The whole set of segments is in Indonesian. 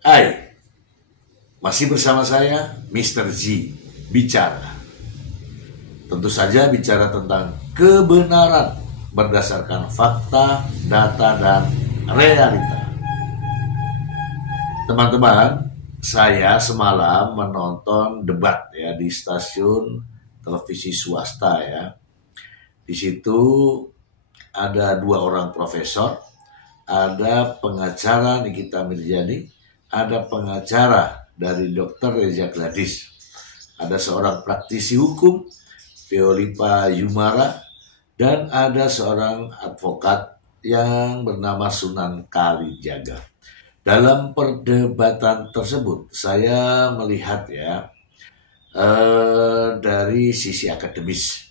Hai, masih bersama saya Mr. Z bicara. Tentu saja bicara tentang kebenaran berdasarkan fakta, data, dan realita. Teman-teman, saya semalam menonton debat ya di stasiun televisi swasta ya. Di situ ada dua orang profesor, ada pengacara Nikita Mirzani, ada pengacara dari Dr. Reza Gladys, ada seorang praktisi hukum, Teolipa Yumara, dan ada seorang advokat yang bernama Sunan Kalijaga. Dalam perdebatan tersebut, saya melihat ya dari sisi akademis.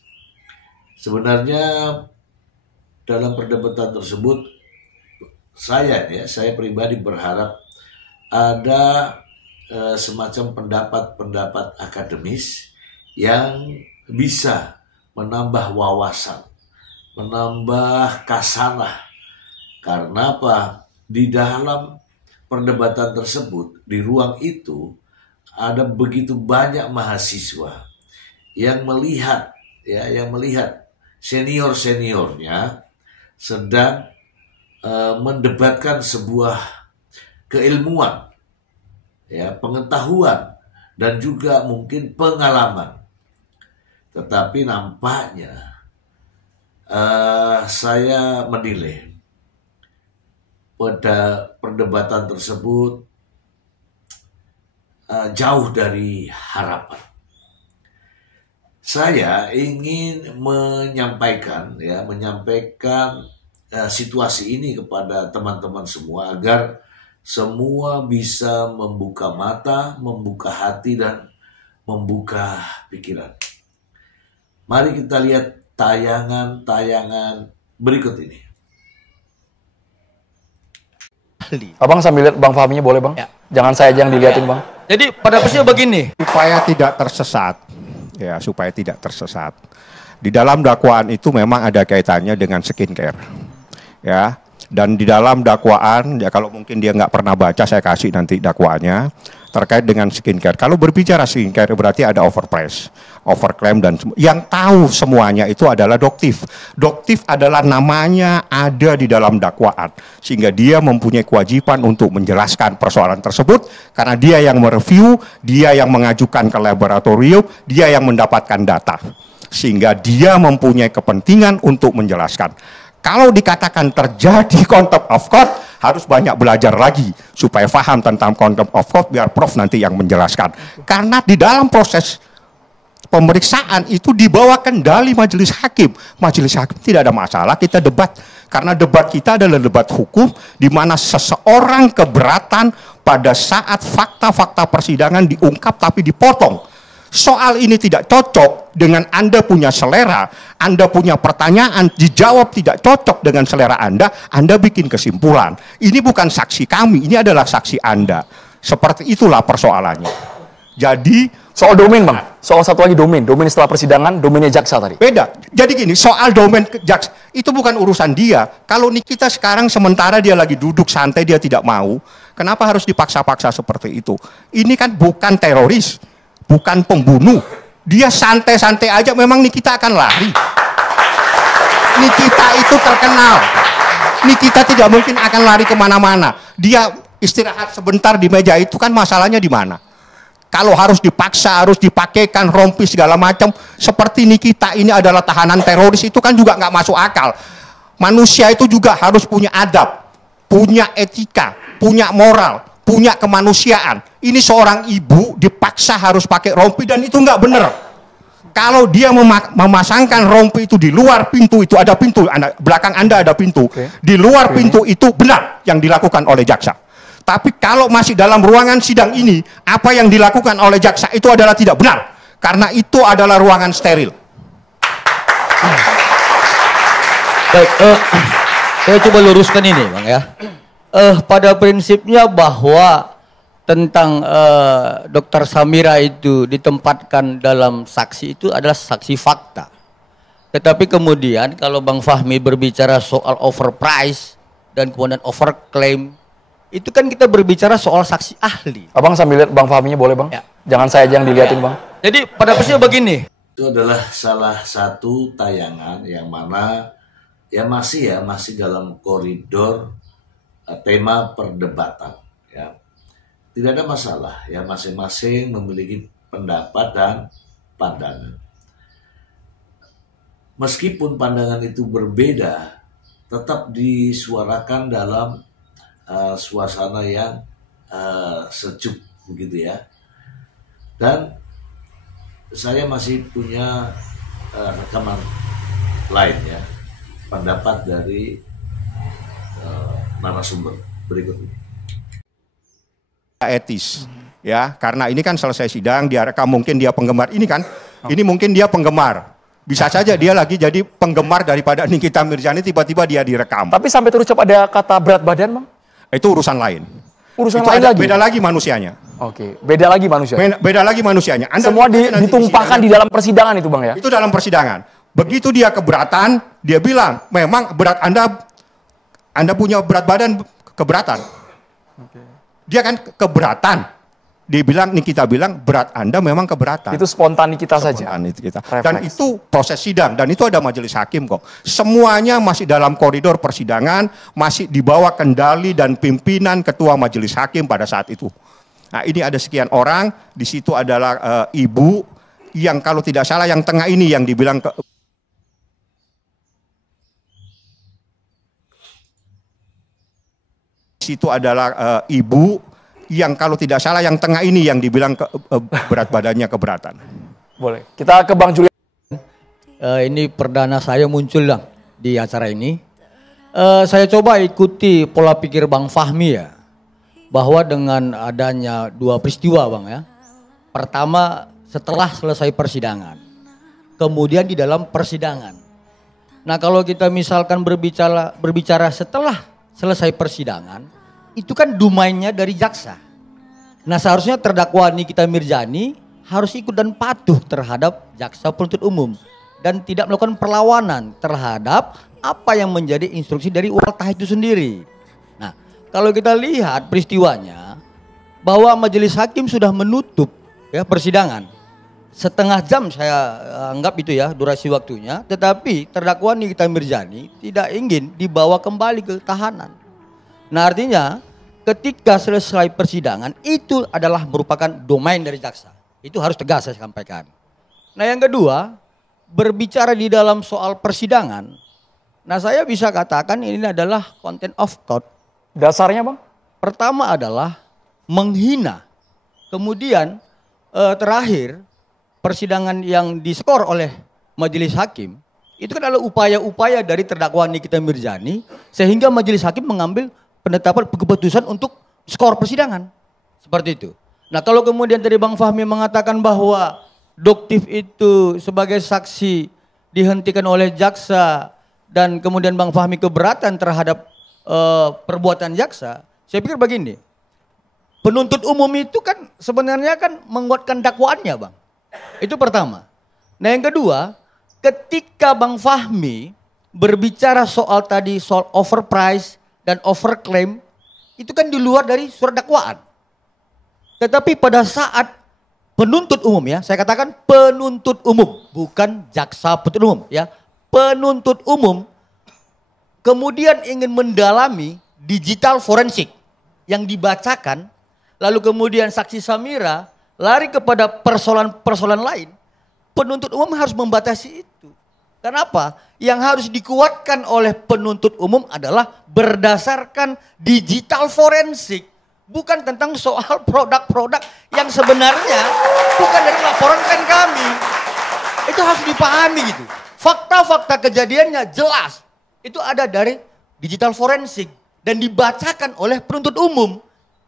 Sebenarnya dalam perdebatan tersebut, saya pribadi berharap ada semacam pendapat-pendapat akademis yang bisa menambah wawasan, menambah kasanah. Karena apa? Di dalam perdebatan tersebut, di ruang itu ada begitu banyak mahasiswa yang melihat senior-seniornya sedang mendebatkan sebuah keilmuan, ya, pengetahuan dan juga mungkin pengalaman. Tetapi nampaknya saya menilai pada perdebatan tersebut jauh dari harapan. Saya ingin menyampaikan situasi ini kepada teman-teman semua agar semua bisa membuka mata, membuka hati, dan membuka pikiran. Mari kita lihat tayangan berikut ini. Abang sambil lihat Bang Fahminya boleh Bang? Ya. Jangan saya aja yang dilihatin Bang. Jadi pada prinsipnya begini. Supaya tidak tersesat. Di dalam dakwaan itu memang ada kaitannya dengan skincare. Ya. Dan di dalam dakwaan, ya kalau mungkin dia nggak pernah baca, saya kasih nanti dakwaannya terkait dengan skincare. Kalau berbicara skincare berarti ada overprice, overclaim, dan yang tahu semuanya itu adalah doktif. Doktif adalah namanya ada di dalam dakwaan, sehingga dia mempunyai kewajiban untuk menjelaskan persoalan tersebut, karena dia yang mereview, dia yang mengajukan ke laboratorium, dia yang mendapatkan data, sehingga dia mempunyai kepentingan untuk menjelaskan. Kalau dikatakan terjadi contempt of court, harus banyak belajar lagi supaya paham tentang contempt of court, biar Prof nanti yang menjelaskan. Karena di dalam proses pemeriksaan itu dibawa kendali majelis hakim. Majelis hakim tidak ada masalah, kita debat. Karena debat kita adalah debat hukum, di mana seseorang keberatan pada saat fakta-fakta persidangan diungkap tapi dipotong. Soal ini tidak cocok dengan Anda punya selera, Anda punya pertanyaan, dijawab tidak cocok dengan selera Anda bikin kesimpulan. Ini bukan saksi kami, ini adalah saksi Anda. Seperti itulah persoalannya. Jadi, soal domain Bang, soal satu lagi domain setelah persidangan, domainnya jaksa tadi. Beda, jadi gini, soal domain jaksa, itu bukan urusan dia. Kalau kita sekarang sementara dia lagi duduk santai, dia tidak mau, kenapa harus dipaksa-paksa seperti itu? Ini kan bukan teroris, bukan pembunuh. Dia santai-santai aja, memang Nikita akan lari. Nikita itu terkenal. Nikita tidak mungkin akan lari kemana-mana. Dia istirahat sebentar di meja itu, kan masalahnya di mana? Kalau harus dipaksa, harus dipakaikan rompi segala macam, seperti Nikita ini adalah tahanan teroris, itu kan juga nggak masuk akal. Manusia itu juga harus punya adab, punya etika, punya moral, punya kemanusiaan. Ini seorang ibu dipaksa harus pakai rompi, dan itu nggak benar. Kalau dia memasangkan rompi itu di luar pintu, itu ada pintu, belakang Anda ada pintu. Di luar pintu itu benar yang dilakukan oleh jaksa. Tapi kalau masih dalam ruangan sidang ini, apa yang dilakukan oleh jaksa itu adalah tidak benar. Karena itu adalah ruangan steril. Baik, saya coba luruskan ini Bang ya. Pada prinsipnya bahwa tentang Dr. Samira itu ditempatkan dalam saksi itu adalah saksi fakta. Tetapi kemudian kalau Bang Fahmi berbicara soal overprice dan kemudian overclaim, itu kan kita berbicara soal saksi ahli. Abang sambil lihat Bang Fahminya boleh Bang? Ya. Jangan saya aja yang dilihatin Bang. Jadi pada prinsipnya begini. Itu adalah salah satu tayangan yang mana ya masih dalam koridor tema perdebatan. Ya. Tidak ada masalah, ya masing-masing memiliki pendapat dan pandangan. Meskipun pandangan itu berbeda, tetap disuarakan dalam suasana yang sejuk begitu ya. Dan saya masih punya rekaman lain ya, pendapat dari narasumber berikut ini. Etis ya, karena ini kan selesai sidang, dia rekam, mungkin dia penggemar ini kan, ini mungkin dia penggemar. Bisa saja dia lagi jadi penggemar daripada Nikita Mirzani, tiba-tiba dia direkam. Tapi sampai terucap ada kata berat badan Bang? Itu urusan lain. Urusan itu lain lagi? Beda lagi manusianya. Oke, beda lagi manusia. Beda lagi manusianya. Semua ditumpahkan di dalam persidangan itu Bang ya? Itu dalam persidangan. Begitu dia keberatan, dia bilang, memang berat Anda punya berat badan keberatan. Dia kan keberatan. Dia bilang, Nikita bilang, berat Anda memang keberatan. Itu spontan kita saja. Kita. Refleks. Dan itu proses sidang, dan itu ada majelis hakim kok. Semuanya masih dalam koridor persidangan, masih di bawah kendali dan pimpinan ketua majelis hakim pada saat itu. Nah ini ada sekian orang, di situ adalah ibu, yang kalau tidak salah yang tengah ini yang dibilang situ adalah ibu yang kalau tidak salah yang tengah ini yang dibilang berat badannya keberatan. Boleh. Kita ke Bang Julian. Ini perdana saya muncul lah di acara ini. Saya coba ikuti pola pikir Bang Fahmi ya, bahwa dengan adanya dua peristiwa Bang ya. Pertama setelah selesai persidangan, kemudian di dalam persidangan. Nah kalau kita misalkan berbicara setelah selesai persidangan, itu kan domainnya dari jaksa. Nah seharusnya terdakwa Nikita Mirzani harus ikut dan patuh terhadap jaksa penuntut umum. Dan tidak melakukan perlawanan terhadap apa yang menjadi instruksi dari Waltah itu sendiri. Nah kalau kita lihat peristiwanya, bahwa majelis hakim sudah menutup ya persidangan. Setengah jam saya anggap itu ya durasi waktunya. Tetapi terdakwa Nikita Mirzani tidak ingin dibawa kembali ke tahanan. Nah artinya ketika selesai persidangan itu adalah merupakan domain dari jaksa. Itu harus tegas saya sampaikan. Nah yang kedua, berbicara di dalam soal persidangan. Nah saya bisa katakan ini adalah contempt of court. Dasarnya Bang? Pertama adalah menghina. Kemudian terakhir persidangan yang diskor oleh majelis hakim. Itu kan adalah upaya-upaya dari terdakwa Nikita Mirzani. Sehingga majelis hakim mengambil penetapan keputusan untuk skor persidangan. Seperti itu. Nah kalau kemudian tadi Bang Fahmi mengatakan bahwa Doktif itu sebagai saksi dihentikan oleh jaksa dan kemudian Bang Fahmi keberatan terhadap perbuatan jaksa. Saya pikir begini, penuntut umum itu kan sebenarnya kan menguatkan dakwaannya Bang. Itu pertama. Nah yang kedua, ketika Bang Fahmi berbicara soal tadi soal overprice dan overclaim, itu kan di luar dari surat dakwaan. Tetapi pada saat penuntut umum ya, saya katakan penuntut umum, bukan jaksa penuntut umum ya. Penuntut umum kemudian ingin mendalami digital forensik yang dibacakan, lalu kemudian saksi Samira lari kepada persoalan-persoalan lain. Penuntut umum harus membatasi itu. Kenapa? Yang harus dikuatkan oleh penuntut umum adalah berdasarkan digital forensik. Bukan tentang soal produk-produk yang sebenarnya bukan dari laporan klien kami. Itu harus dipahami gitu. Fakta-fakta kejadiannya jelas. Itu ada dari digital forensik. Dan dibacakan oleh penuntut umum.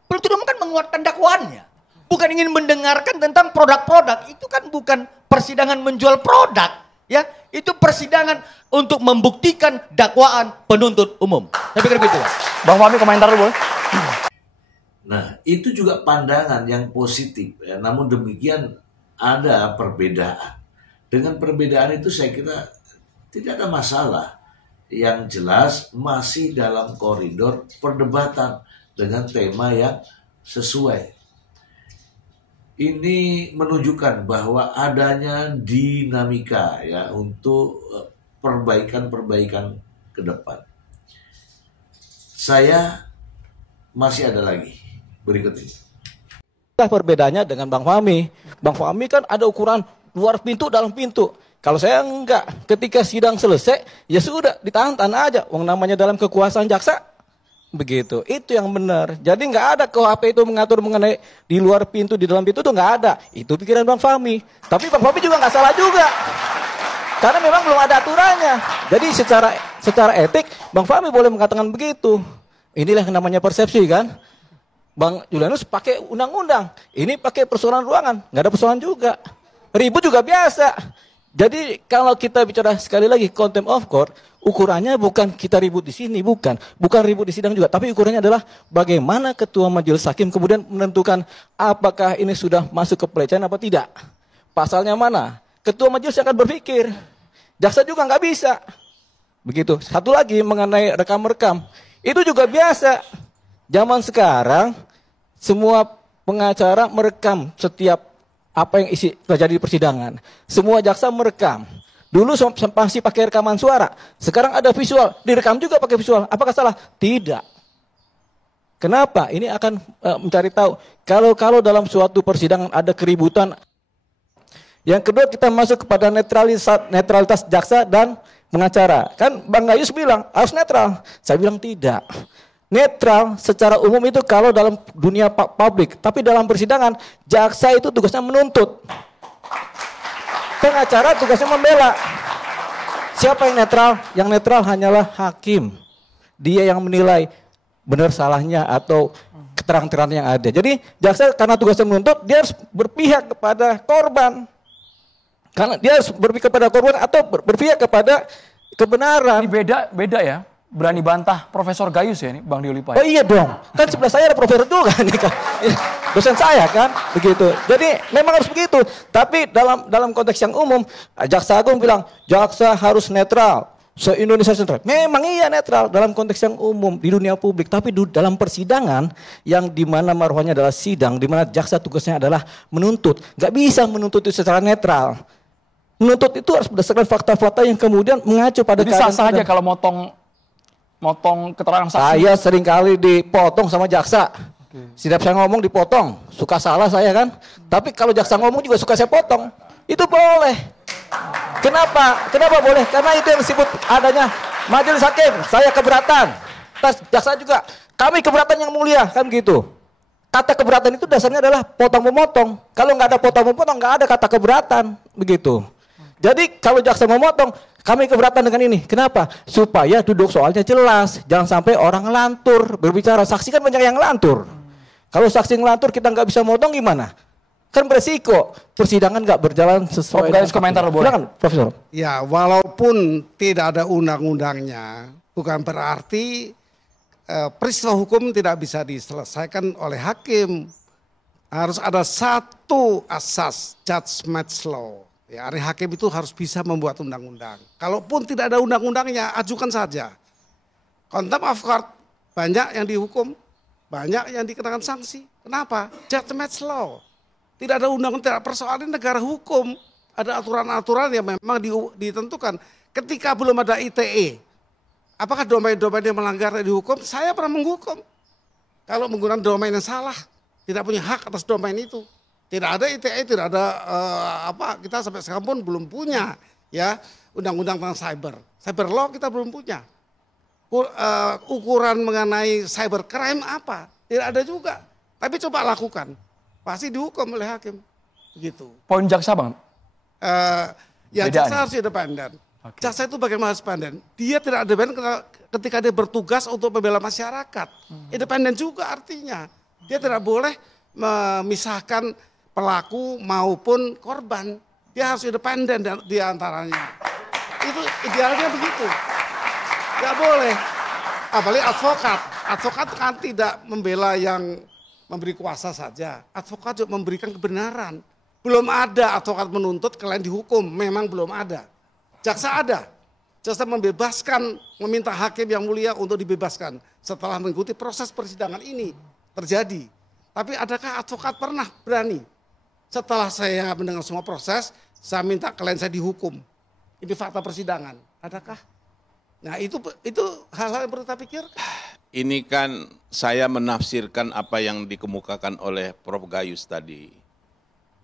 Penuntut umum kan menguatkan dakwaannya. Bukan ingin mendengarkan tentang produk-produk. Itu kan bukan persidangan menjual produk. Ya, itu persidangan untuk membuktikan dakwaan penuntut umum. Saya pikir begitu. Bang Fahmi komentar dulu boleh? Nah, itu juga pandangan yang positif. Ya. Namun demikian ada perbedaan. Dengan perbedaan itu saya kira tidak ada masalah. Yang jelas masih dalam koridor perdebatan. dengan tema yang sesuai. Ini menunjukkan bahwa adanya dinamika ya untuk perbaikan-perbaikan ke depan. Saya masih ada lagi berikut ini. Perbedaannya dengan Bang Fahmi. Bang Fahmi kan ada ukuran luar pintu, dalam pintu. Kalau saya enggak, ketika sidang selesai, ya sudah ditahan-tahan aja. Wong namanya dalam kekuasaan jaksa, begitu. Itu yang benar. Jadi nggak ada KUHP itu mengatur mengenai di luar pintu, di dalam pintu itu nggak ada. Itu pikiran Bang Fahmi. Tapi Bang Fahmi juga nggak salah juga. Karena memang belum ada aturannya. Jadi secara etik, Bang Fahmi boleh mengatakan begitu. Inilah yang namanya persepsi kan. Bang Julianus pakai undang-undang. Ini pakai persoalan ruangan. Nggak ada persoalan juga. Ribut juga biasa. Jadi kalau kita bicara sekali lagi contempt of court, ukurannya bukan kita ribut di sini, bukan ribut di sidang juga, tapi ukurannya adalah bagaimana ketua majelis hakim kemudian menentukan apakah ini sudah masuk ke pelecehan apa tidak. Pasalnya mana? Ketua majelis akan berpikir. Jaksa juga nggak bisa. Begitu. Satu lagi mengenai rekam-rekam, itu juga biasa. Zaman sekarang semua pengacara merekam setiap apa yang terjadi di persidangan. Semua jaksa merekam. Dulu masih pakai rekaman suara. Sekarang ada visual. Direkam juga pakai visual. Apakah salah? Tidak. Kenapa? Ini akan mencari tahu. Kalau dalam suatu persidangan ada keributan. Yang kedua kita masuk kepada netralitas jaksa dan pengacara. Kan Bang Gayus bilang harus netral. Saya bilang tidak. Netral secara umum itu kalau dalam dunia publik, tapi dalam persidangan jaksa itu tugasnya menuntut, pengacara tugasnya membela. Siapa yang netral? Yang netral hanyalah hakim. Dia yang menilai benar salahnya atau keterangan-keterangan yang ada. Jadi jaksa karena tugasnya menuntut, dia harus berpihak kepada korban. Karena dia harus berpihak kepada korban atau berpihak kepada kebenaran. Ini beda ya. Berani bantah Profesor Gayus ya ini Bang Diolipa. Oh iya dong, kan sebelah saya ada profesor juga nih kan, dosen saya kan, begitu. Jadi memang harus begitu. Tapi dalam konteks yang umum, Jaksa Agung bilang jaksa harus netral, se-Indonesia netral. Memang iya netral dalam konteks yang umum di dunia publik. Tapi dalam persidangan yang dimana marwahnya adalah sidang, dimana jaksa tugasnya adalah menuntut, nggak bisa menuntut itu secara netral. Menuntut itu harus berdasarkan fakta-fakta yang kemudian mengacu pada keadaan. Jadi sah saja kalau motong keterangan saksi. Saya sering kali dipotong sama jaksa. Setiap saya ngomong dipotong, suka salah saya kan. Tapi kalau jaksa ngomong juga suka saya potong. Itu boleh. Kenapa? Kenapa boleh? Karena itu yang disebut adanya majelis hakim. Saya keberatan. Jaksa juga. Kami keberatan yang mulia kan gitu. Kata keberatan itu dasarnya adalah potong memotong. Kalau nggak ada potong memotong, nggak ada kata keberatan begitu. Jadi kalau jaksa memotong, kami keberatan dengan ini. Kenapa? Supaya duduk soalnya jelas. Jangan sampai orang ngelantur berbicara. Saksi kan banyak yang ngelantur. Kalau saksi ngelantur kita nggak bisa motong gimana? Kan beresiko. Persidangan nggak berjalan sesuai. Guys, komentar boleh. Silakan, Profesor. Ya, walaupun tidak ada undang-undangnya, bukan berarti peristiwa hukum tidak bisa diselesaikan oleh hakim. Harus ada satu asas, judgment law. Ya, hakim itu harus bisa membuat undang-undang. Kalaupun tidak ada undang-undangnya, ajukan saja. Contempt of court, banyak yang dihukum, banyak yang dikenakan sanksi. Kenapa? Judgment law. Tidak ada undang-undang, tidak persoalan negara hukum. Ada aturan-aturan yang memang ditentukan. Ketika belum ada ITE, apakah domain-domain yang melanggar dihukum? Saya pernah menghukum. Kalau menggunakan domain yang salah, tidak punya hak atas domain itu. Tidak ada ITE, tidak ada kita sampai sekarang pun belum punya ya undang-undang tentang cyber law kita belum punya. Ukuran mengenai cyber crime apa? Tidak ada juga. Tapi coba lakukan, pasti dihukum oleh hakim. Begitu. Poin jaksa Bang? Ya jaksa harus independen. Okay. Jaksa itu bagaimana harus independen? Dia tidak independen ketika dia bertugas untuk membela masyarakat. Independen juga artinya. Dia tidak boleh memisahkan pelaku maupun korban. Dia harus independen di antaranya. Itu idealnya begitu. Tidak boleh. Apalagi advokat. Advokat kan tidak membela yang memberi kuasa saja. Advokat juga memberikan kebenaran. Belum ada advokat menuntut kalian dihukum. Memang belum ada. Jaksa ada. Jaksa membebaskan, meminta hakim yang mulia untuk dibebaskan setelah mengikuti proses persidangan ini terjadi. Tapi adakah advokat pernah berani? Setelah saya mendengar semua proses, saya minta klien saya dihukum. Ini fakta persidangan. Adakah? Nah itu hal-hal yang perlu kita pikir. Ini kan saya menafsirkan apa yang dikemukakan oleh Prof. Gayus tadi.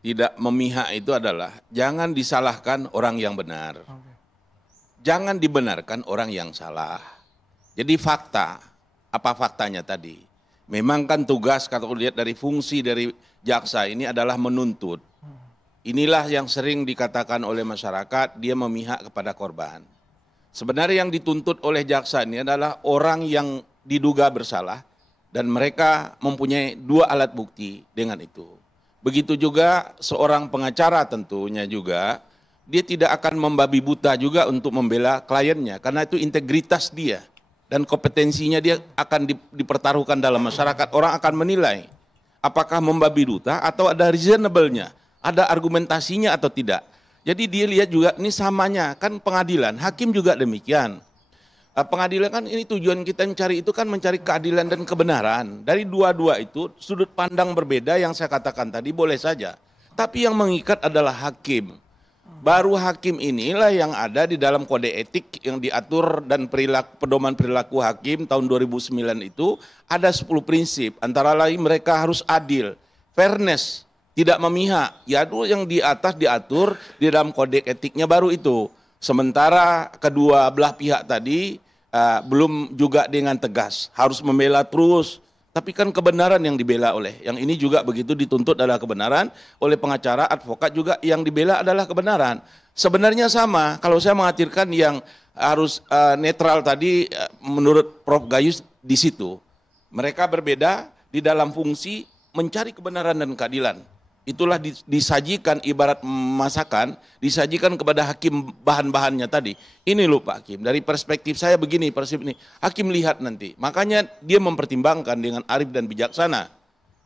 Tidak memihak itu adalah jangan disalahkan orang yang benar. Jangan dibenarkan orang yang salah. Jadi fakta, apa faktanya tadi? Memang kan tugas kalau lihat dari fungsi dari jaksa ini adalah menuntut. Inilah yang sering dikatakan oleh masyarakat, dia memihak kepada korban. Sebenarnya yang dituntut oleh jaksa ini adalah orang yang diduga bersalah dan mereka mempunyai 2 alat bukti dengan itu. Begitu juga seorang pengacara tentunya juga, dia tidak akan membabi buta juga untuk membela kliennya karena itu integritas dia dan kompetensinya dia akan dipertaruhkan dalam masyarakat. Orang akan menilai apakah membabi buta atau ada reasonable-nya, ada argumentasinya atau tidak. Jadi dia lihat juga ini samanya kan pengadilan, hakim juga demikian. Pengadilan kan ini tujuan kita mencari itu kan mencari keadilan dan kebenaran. Dari dua-dua itu sudut pandang berbeda yang saya katakan tadi boleh saja. Tapi yang mengikat adalah hakim. Baru hakim inilah yang ada di dalam kode etik yang diatur dan pedoman perilaku hakim tahun 2009 itu ada 10 prinsip. Antara lain mereka harus adil, fairness, tidak memihak. Ya itu yang di atas diatur di dalam kode etiknya baru itu. Sementara kedua belah pihak tadi belum juga dengan tegas, harus membela terus. Tapi kan kebenaran yang dibela oleh, yang ini juga begitu dituntut adalah kebenaran, oleh pengacara, advokat juga yang dibela adalah kebenaran. Sebenarnya sama, kalau saya mengatirkan yang harus netral tadi menurut Prof. Gayus di situ. Mereka berbeda di dalam fungsi mencari kebenaran dan keadilan. Itulah disajikan ibarat masakan, disajikan kepada hakim bahan-bahannya tadi. Ini loh Pak Hakim, dari perspektif saya begini, perspektif ini. Hakim lihat nanti, makanya dia mempertimbangkan dengan arif dan bijaksana.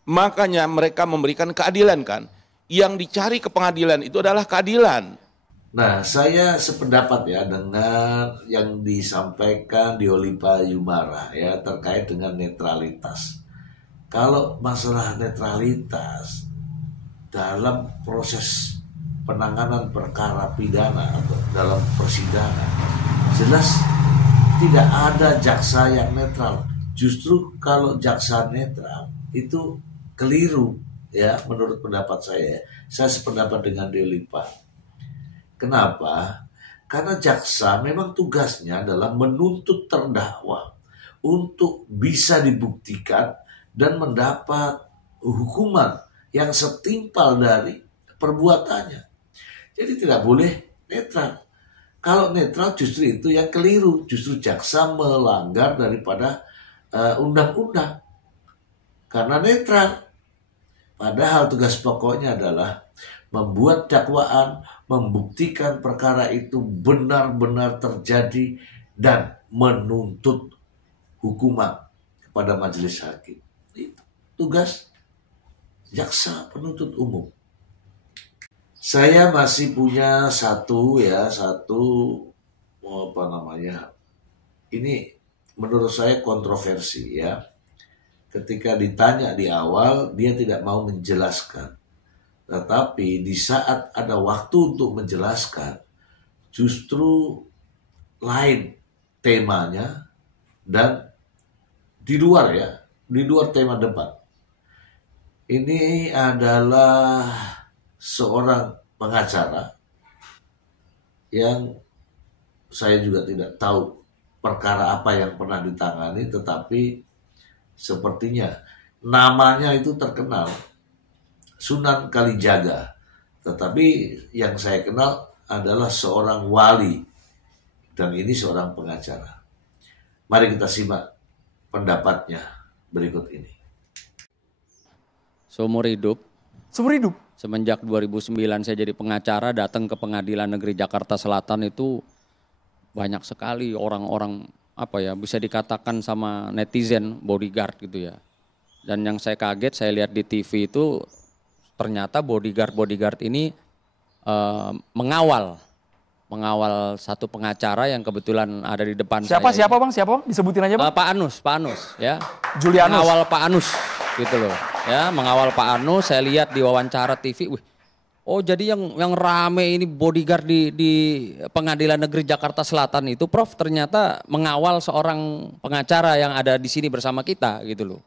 Makanya mereka memberikan keadilan kan. Yang dicari ke pengadilan itu adalah keadilan. Nah, saya sependapat ya dengan yang disampaikan di Olipa Yumara ya terkait dengan netralitas. Kalau masalah netralitas dalam proses penanganan perkara pidana atau dalam persidangan, jelas tidak ada jaksa yang netral. Justru kalau jaksa netral itu keliru ya menurut pendapat saya. Saya sependapat dengan Delipa. Kenapa? Karena jaksa memang tugasnya adalah menuntut terdakwa untuk bisa dibuktikan dan mendapat hukuman yang setimpal dari perbuatannya. Jadi tidak boleh netral. Kalau netral justru itu yang keliru. Justru jaksa melanggar daripada undang-undang. Karena netral. Padahal tugas pokoknya adalah membuat dakwaan, membuktikan perkara itu benar-benar terjadi dan menuntut hukuman kepada majelis hakim. Itu tugas jaksa penuntut umum. Saya masih punya satu ini menurut saya kontroversi ya. Ketika ditanya di awal dia tidak mau menjelaskan. Tetapi di saat ada waktu untuk menjelaskan justru lain temanya dan di luar tema debat. Ini adalah seorang pengacara yang saya juga tidak tahu perkara apa yang pernah ditangani, tetapi sepertinya namanya itu terkenal, Sunan Kalijaga. Tetapi yang saya kenal adalah seorang wali dan ini seorang pengacara. Mari kita simak pendapatnya berikut ini. Seumur hidup, Seumur hidup. semenjak 2009 saya jadi pengacara, datang ke Pengadilan Negeri Jakarta Selatan itu banyak sekali orang-orang bisa dikatakan sama netizen bodyguard gitu ya. Dan yang saya kaget, saya lihat di TV itu ternyata bodyguard ini mengawal mengawal satu pengacara yang kebetulan ada di depan Siapa saya. Bang? Disebutin aja Bang. Pak Anus ya. Julianus. Mengawal Pak Anus gitu loh. Ya, mengawal Pak Anus, saya lihat di wawancara TV, wih. Oh, jadi yang rame ini bodyguard di Pengadilan Negeri Jakarta Selatan itu Prof ternyata mengawal seorang pengacara yang ada di sini bersama kita gitu loh.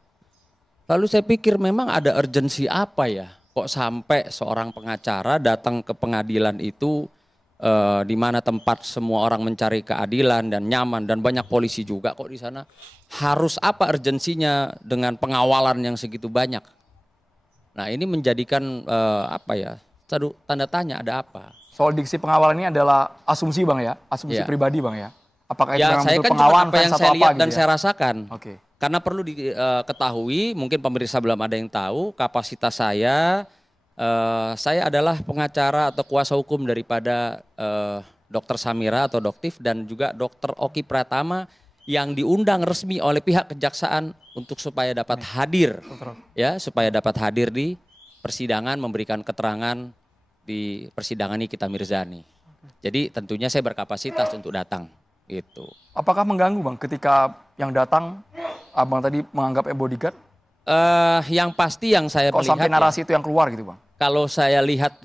Lalu saya pikir memang ada urgensi apa ya? Kok sampai seorang pengacara datang ke pengadilan itu di mana tempat semua orang mencari keadilan dan nyaman dan banyak polisi juga kok di sana. Harus apa urgensinya dengan pengawalan yang segitu banyak? Nah, ini menjadikan apa ya? Tanda tanya ada apa? Soal diksi pengawalan ini adalah asumsi Bang ya, asumsi Ya. pribadi Bang ya. Apakah itu Ya, memang saya betul kan cuma pengawalan apa yang fans saya atau lihat apa dan gitu saya ya? rasakan. Oke. Karena perlu diketahui, mungkin pemirsa belum ada yang tahu, kapasitas saya adalah pengacara atau kuasa hukum daripada Dr. Samira atau Doktif dan juga Dr. Oki Pratama yang diundang resmi oleh pihak kejaksaan untuk supaya dapat hadir, ya, supaya dapat hadir di persidangan, memberikan keterangan di persidangan Nikita Mirzani. Jadi tentunya saya berkapasitas untuk datang, gitu. Apakah mengganggu Bang ketika yang datang Abang tadi menganggap bodyguard? Yang pasti yang saya Kok melihat sampai narasi itu yang keluar gitu Bang? kalau saya lihat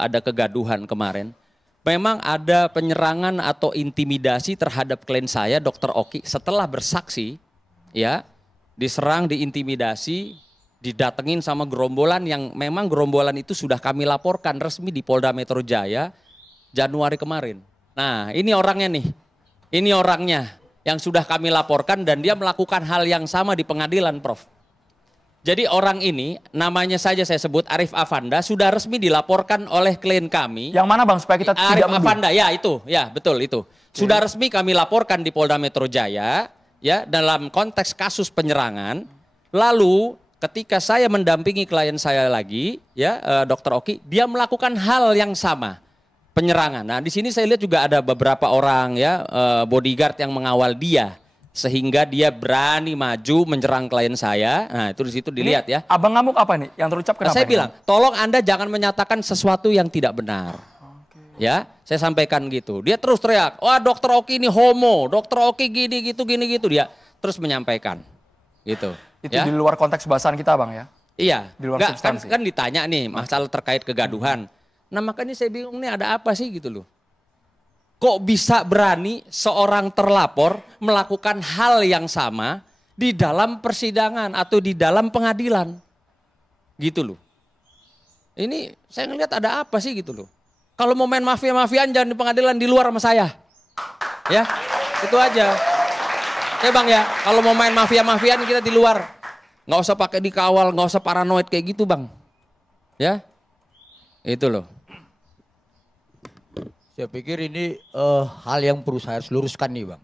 ada kegaduhan kemarin, memang ada penyerangan atau intimidasi terhadap klien saya, Dr. Oki, setelah bersaksi, ya, diserang, diintimidasi, didatengin sama gerombolan yang memang gerombolan itu sudah kami laporkan resmi di Polda Metro Jaya Januari kemarin. Nah, ini orangnya nih, ini orangnya yang sudah kami laporkan dan dia melakukan hal yang sama di pengadilan, Prof. Jadi orang ini, namanya saja saya sebut Arif Afanda, sudah resmi dilaporkan oleh klien kami. Yang mana Bang supaya kita Arif tidak Afanda, ya itu, ya betul itu. Sudah resmi kami laporkan di Polda Metro Jaya, ya dalam konteks kasus penyerangan. Lalu ketika saya mendampingi klien saya lagi, ya Dr. Oki, dia melakukan hal yang sama, penyerangan. Nah di sini saya lihat juga ada beberapa orang ya bodyguard yang mengawal dia, sehingga dia berani maju menyerang klien saya. Nah itu di situ dilihat ya. Abang ngamuk apa nih? Yang terucap kenapa? Saya nih, bilang, tolong Anda jangan menyatakan sesuatu yang tidak benar. Ya, saya sampaikan gitu. Dia terus teriak, wah Dr. Oki ini homo, Dr. Oki gini gitu. Dia terus menyampaikan, gitu. Itu ya? di luar konteks bahasan kita Bang ya? Iya, Di luar substansi. kan ditanya nih masalah terkait kegaduhan. Nah makanya saya bingung nih ada apa sih gitu loh. Kok bisa berani seorang terlapor melakukan hal yang sama di dalam persidangan atau di dalam pengadilan? Gitu loh. Ini saya ngelihat ada apa sih gitu loh. Kalau mau main mafia-mafiaan jangan di pengadilan, di luar sama saya. Ya, itu aja. Ya Bang ya, kalau mau main mafia-mafiaan kita di luar. Nggak usah pakai dikawal, nggak usah paranoid kayak gitu Bang. Ya, itu loh. Saya pikir ini hal yang perlu saya luruskan nih Bang.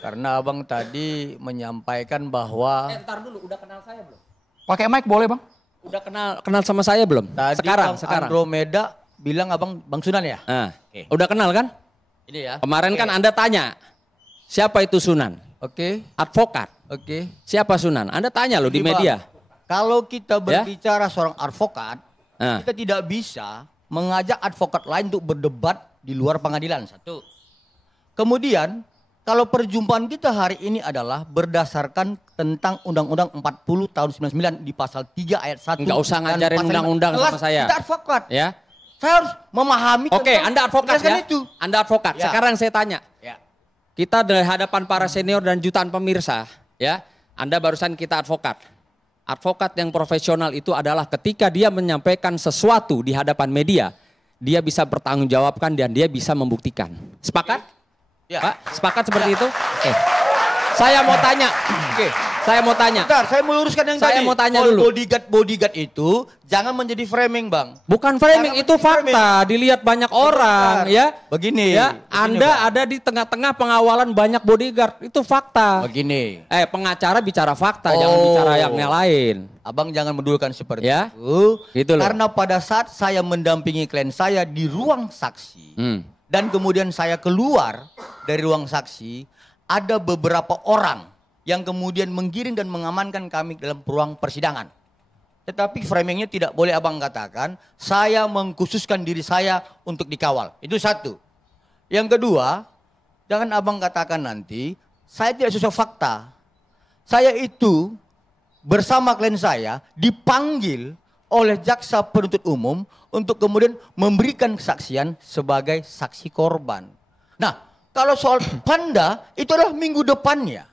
Karena Abang tadi menyampaikan bahwa Ntar dulu, udah kenal saya belum? Pakai mic boleh Bang? Udah kenal sama saya belum? tadi Sekarang. Bang Andromeda bilang Bang Sunan ya? Nah, udah kenal kan? Ini ya. Kemarin kan Anda tanya, siapa itu Sunan? Oke. Advokat. Oke. Siapa Sunan? Anda tanya loh di Ini, Bang, media. Kalau kita Ya? berbicara seorang advokat, Nah. kita tidak bisa mengajak advokat lain untuk berdebat di luar pengadilan. Satu. Kemudian, kalau perjumpaan kita hari ini adalah berdasarkan tentang Undang-Undang 40 tahun 99 di pasal 3 ayat 1. Nggak usah dan ngajarin pasal undang-undang 15. sama saya. Kita advokat. Ya. Saya harus memahami Oke, tentang Anda advokat berdasarkan ya? itu. Anda advokat. Ya. Sekarang saya tanya. Ya. Kita dari hadapan para senior dan jutaan pemirsa, ya. Anda barusan kita advokat. Advokat yang profesional itu adalah ketika dia menyampaikan sesuatu di hadapan media, dia bisa bertanggungjawabkan dan dia bisa membuktikan. Sepakat? Ya. Pak, sepakat seperti itu? Oke. Saya mau tanya. Oke. Saya mau tanya. Bentar, saya meluruskan yang Saya tadi. mau tanya Kalau dulu. bodyguard itu jangan menjadi framing, Bang. Bukan framing, Jangan itu menjadi framing. fakta. Dilihat banyak orang, ya. Begini. Ya, begini, Anda Bang. ada di tengah-tengah pengawalan banyak bodyguard. Itu fakta. Begini. Pengacara bicara fakta, jangan bicara yang lain. Abang jangan mendulukan seperti Ya, itu. gitu loh. Karena pada saat saya mendampingi klien saya di ruang saksi, dan kemudian saya keluar dari ruang saksi, ada beberapa orang yang kemudian menggiring dan mengamankan kami dalam ruang persidangan. Tetapi framingnya tidak boleh abang katakan, saya mengkhususkan diri saya untuk dikawal. Itu satu. Yang kedua, jangan abang katakan nanti, saya tidak sesuai fakta. Saya itu bersama klien saya dipanggil oleh jaksa penuntut umum untuk kemudian memberikan kesaksian sebagai saksi korban. Nah, kalau soal Panda, itu adalah minggu depannya.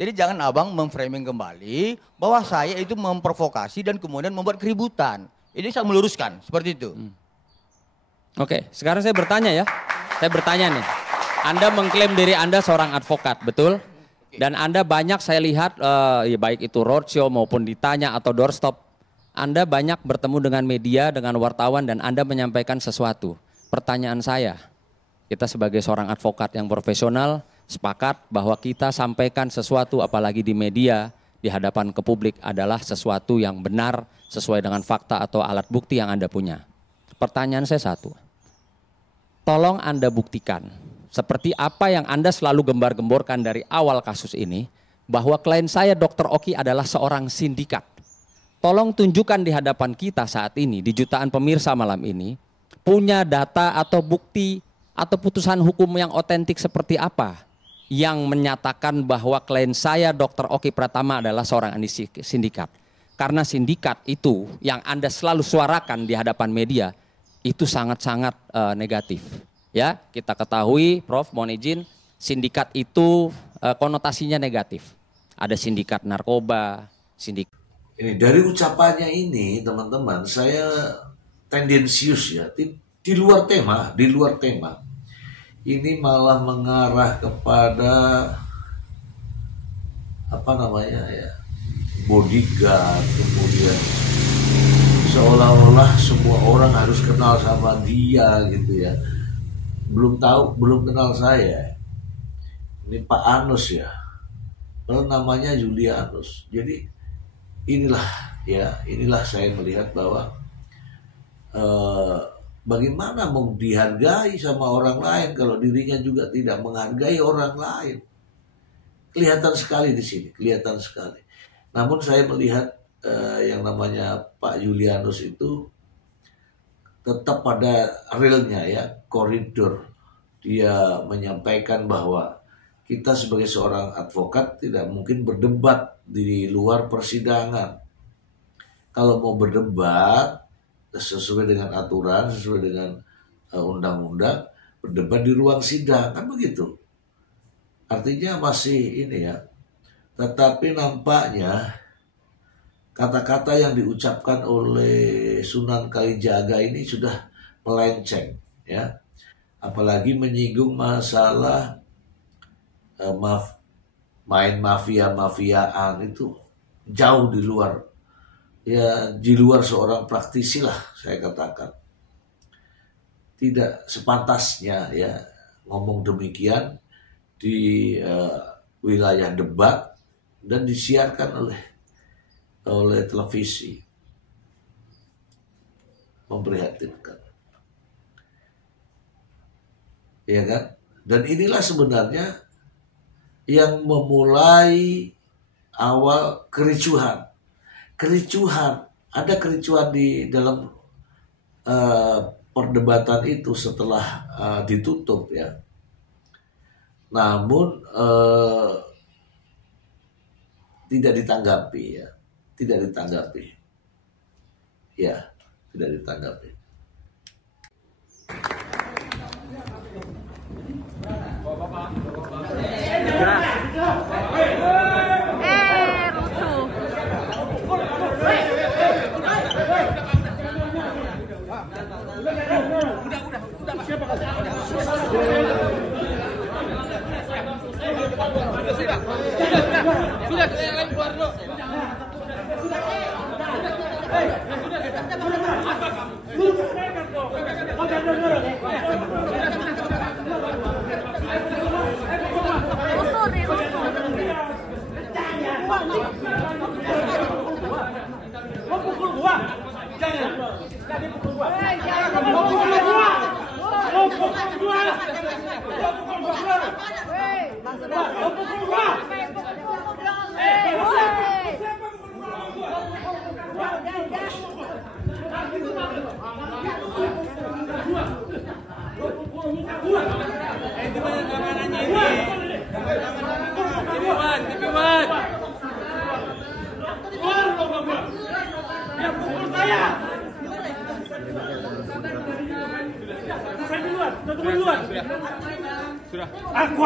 Jadi jangan abang memframing kembali bahwa saya itu memprovokasi dan kemudian membuat keributan. Ini saya meluruskan, seperti itu. Oke, sekarang saya bertanya ya. Saya bertanya nih. Anda mengklaim diri Anda seorang advokat, betul? Dan Anda banyak saya lihat, ya baik itu roadshow maupun ditanya atau doorstop, Anda banyak bertemu dengan media, dengan wartawan, dan Anda menyampaikan sesuatu. Pertanyaan saya, kita sebagai seorang advokat yang profesional, sepakat bahwa kita sampaikan sesuatu apalagi di media, di hadapan ke publik adalah sesuatu yang benar, sesuai dengan fakta atau alat bukti yang Anda punya. Pertanyaan saya satu, tolong Anda buktikan, seperti apa yang Anda selalu gembar-gemborkan dari awal kasus ini, bahwa klien saya Dr. Oki adalah seorang sindikat. Tolong tunjukkan di hadapan kita saat ini, di jutaan pemirsa malam ini, punya data atau bukti atau putusan hukum yang otentik seperti apa yang menyatakan bahwa klien saya Dr. Oki Pratama adalah seorang sindikat. Karena sindikat itu yang Anda selalu suarakan di hadapan media itu sangat-sangat negatif. Ya, kita ketahui, Prof, mohon izin, sindikat itu konotasinya negatif. Ada sindikat narkoba, sindikat. Ini dari ucapannya ini, teman-teman, saya tendensius ya, di luar tema, ini malah mengarah kepada apa namanya ya, bodyguard, kemudian seolah-olah semua orang harus kenal sama dia gitu ya. Belum kenal saya. Ini Pak Anus ya. Padahal namanya Julianus. Jadi inilah saya melihat bahwa bagaimana mau dihargai sama orang lain kalau dirinya juga tidak menghargai orang lain. Kelihatan sekali di sini, kelihatan sekali. Namun saya melihat yang namanya Pak Julianus itu tetap pada realnya ya, koridor. Dia menyampaikan bahwa kita sebagai seorang advokat tidak mungkin berdebat di luar persidangan. Kalau mau berdebat sesuai dengan aturan, sesuai dengan undang-undang, berdebat di ruang sidang, kan begitu. Artinya masih ini ya. Tetapi nampaknya kata-kata yang diucapkan oleh Sunan Kalijaga ini sudah melenceng ya. Apalagi menyinggung masalah main mafia-mafiaan itu jauh di luar seorang praktisi lah, saya katakan. Tidak sepantasnya ya ngomong demikian di wilayah debat dan disiarkan oleh televisi. Memprihatinkan. Ya kan? Dan inilah sebenarnya yang memulai awal kericuhan. Ada kericuhan di dalam perdebatan itu setelah ditutup ya. Namun tidak ditanggapi ya, tidak ditanggapi. saya. Saya duluan, duluan. Sudah. Aku.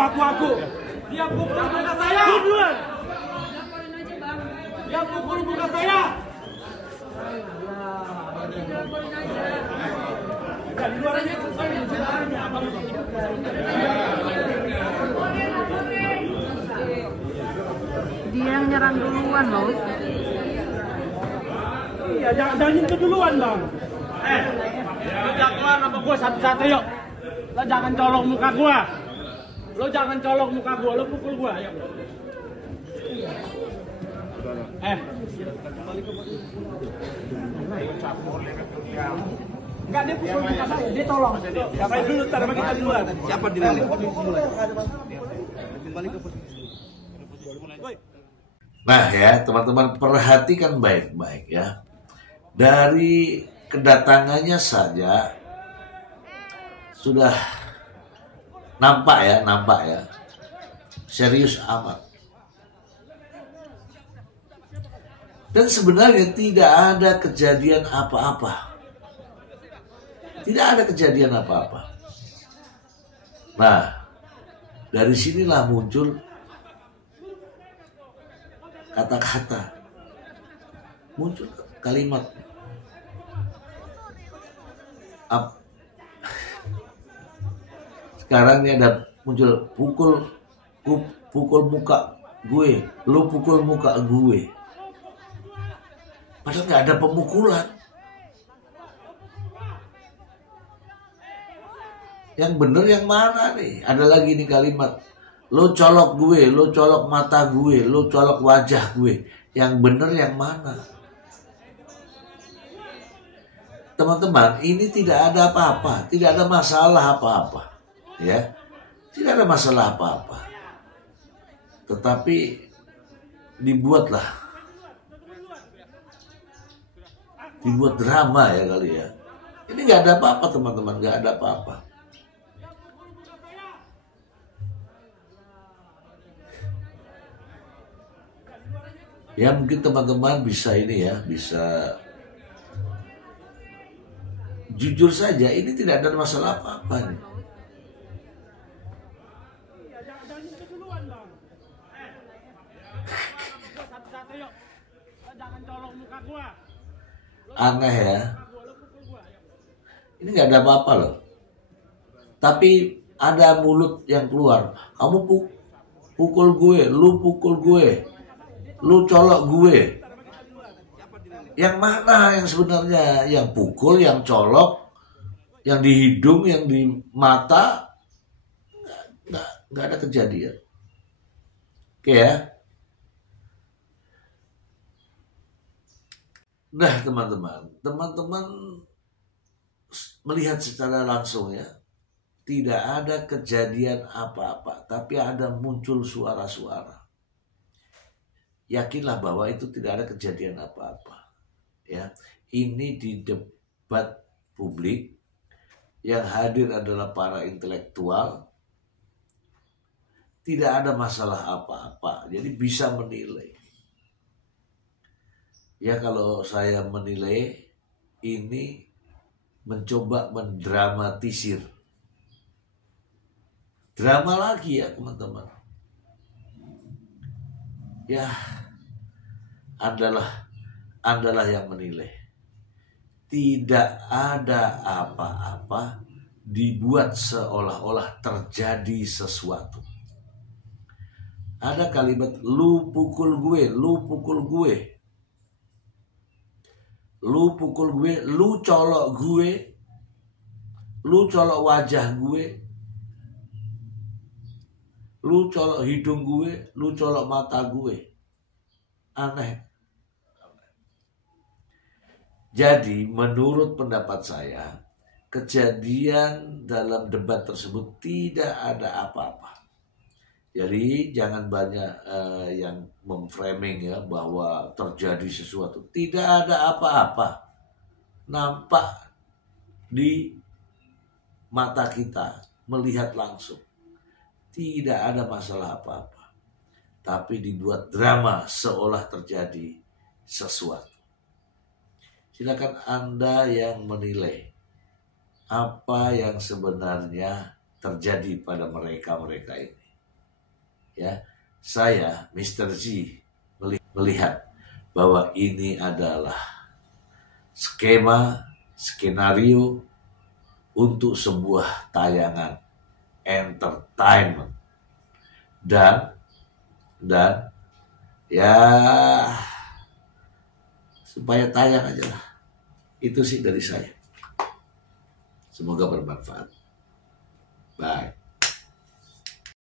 Dia pukul muka saya. Duluan. Dia pukul muka saya. Di luar aja. Dia yang nyerang duluan loh. Iya, jangan nyentuh duluan bang. Lo jagoan sama gue satu-satu yuk. Lo jangan colok muka gue. Lo pukul gue. Ayo. Enggak, dia pukul muka saya, dia tolong. Siapa dulu, ntar sama kita duluan. Siapa duluan? Kembali ke posisi. Nah ya teman-teman, perhatikan baik-baik ya. Dari kedatangannya saja sudah nampak ya, serius amat. Dan sebenarnya tidak ada kejadian apa-apa. Nah, dari sinilah muncul kata-kata, muncul kalimat. Sekarang ini ada muncul pukul muka gue, lu pukul muka gue. Padahal nggak ada pemukulan. Yang bener yang mana nih? Ada lagi nih kalimat. Lo colok gue, lo colok mata gue, lo colok wajah gue. Yang bener yang mana? Teman-teman, ini tidak ada apa-apa, tidak ada masalah apa-apa, ya, tidak ada masalah apa-apa. Tetapi dibuat drama ya kali ya. Ini nggak ada apa-apa teman-teman, nggak ada apa-apa. Ya mungkin teman-teman bisa ini ya, bisa jujur saja, ini tidak ada masalah apa-apa nih. Aneh ya. Ini nggak ada apa-apa loh. Tapi ada mulut yang keluar. Kamu pukul gue, lu pukul gue. Lu colok gue. Yang mana yang sebenarnya? Yang pukul, yang colok, yang di hidung, yang di mata. Nggak ada kejadian. Oke ya. Nah teman-teman melihat secara langsung ya. Tidak ada kejadian apa-apa. Tapi ada muncul suara-suara. Yakinlah bahwa itu tidak ada kejadian apa-apa. Ya, ini di debat publik yang hadir adalah para intelektual. Tidak ada masalah apa-apa. Jadi bisa menilai. Ya kalau saya menilai ini mencoba mendramatisir. Drama lagi ya teman-teman. Ya, Andalah yang menilai. Tidak ada apa-apa, dibuat seolah-olah terjadi sesuatu. Ada kalimat lu pukul gue, lu pukul gue. Lu pukul gue, lu colok gue. Lu colok wajah gue. Lu colok hidung gue, lu colok mata gue. Aneh. Jadi menurut pendapat saya, kejadian dalam debat tersebut tidak ada apa-apa. Jadi jangan banyak yang memframing ya bahwa terjadi sesuatu. Tidak ada apa-apa. Nampak di mata kita, melihat langsung. Tidak ada masalah apa-apa. Tapi dibuat drama seolah terjadi sesuatu. Silakan Anda yang menilai apa yang sebenarnya terjadi pada mereka-mereka ini. Ya, saya Mr. Z melihat bahwa ini adalah skenario untuk sebuah tayangan entertainment dan ya supaya tayang aja lah. Itu sih dari saya. Semoga bermanfaat. Bye.